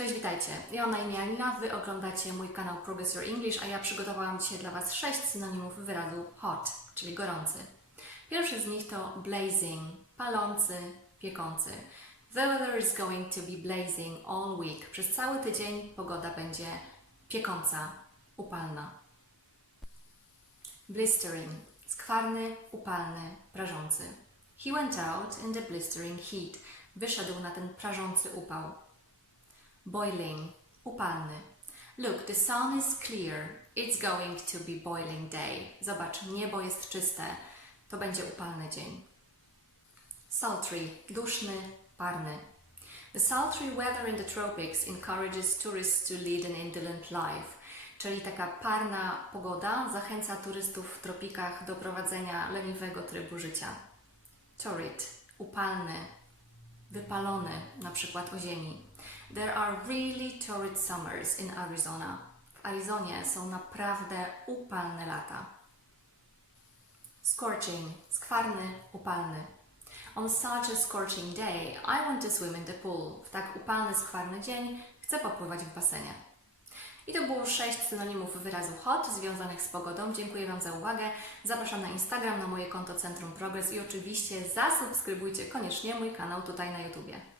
Cześć, witajcie. Ja mam na imię Alina, Wy oglądacie mój kanał Progress Your English, a ja przygotowałam dzisiaj dla Was sześć synonimów wyrazu hot, czyli gorący. Pierwszy z nich to blazing, palący, piekący. The weather is going to be blazing all week. Przez cały tydzień pogoda będzie piekąca, upalna. Blistering, skwarny, upalny, prażący. He went out in the blistering heat. Wyszedł na ten prażący upał. Boiling, upalny. Look, the sun is clear. It's going to be boiling day. Zobacz, niebo jest czyste. To będzie upalny dzień. Sultry, duszny, parny. The sultry weather in the tropics encourages tourists to lead an indolent life. Czyli taka parna pogoda zachęca turystów w tropikach do prowadzenia leniwego trybu życia. Torrid, upalny, wypalony, na przykład o ziemi. There are really torrid summers in Arizona. W Arizonie są naprawdę upalne lata. Scorching, skwarny, upalny. On such a scorching day, I want to swim in the pool. W tak upalny, skwarny dzień chcę popływać w basenie. I to było sześć synonimów wyrazu hot związanych z pogodą. Dziękuję Wam za uwagę. Zapraszam na Instagram, na moje konto Centrum Progress i oczywiście zasubskrybujcie koniecznie mój kanał tutaj na YouTubie.